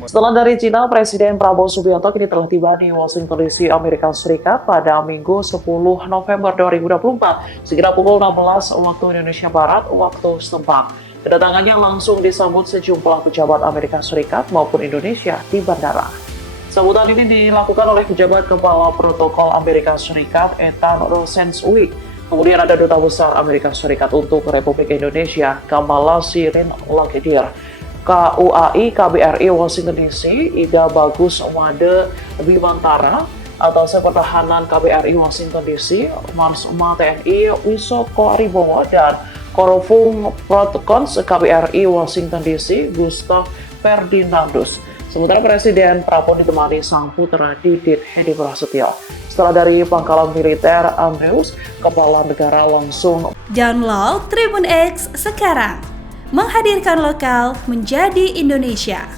Setelah dari Cina, Presiden Prabowo Subianto kini telah tiba di Washington DC, Amerika Serikat pada Minggu 10 November 2024, sekira pukul 16 waktu Indonesia Barat, waktu setempat. Kedatangannya langsung disambut sejumlah pejabat Amerika Serikat maupun Indonesia di bandara. Sambutan ini dilakukan oleh pejabat Kepala Protokol Amerika Serikat, Ethan Rosenthal. Kemudian ada Duta Besar Amerika Serikat untuk Republik Indonesia, Kamala Shirin Lagedir. KUAI KBRI Washington DC, Ida Bagus Wade Bimantara, Atas Pertahanan KBRI Washington DC, Marsma TNI Wisoko Aribowo, dan Korofung Protokons KBRI Washington DC, Gustav Ferdinandus. Sementara Presiden Prabowo ditemani sang putra Didit Hedi Prasetyo. Setelah dari Pangkalan Militer Andrews, Kepala Negara langsung download Tribun X sekarang, menghadirkan lokal menjadi Indonesia.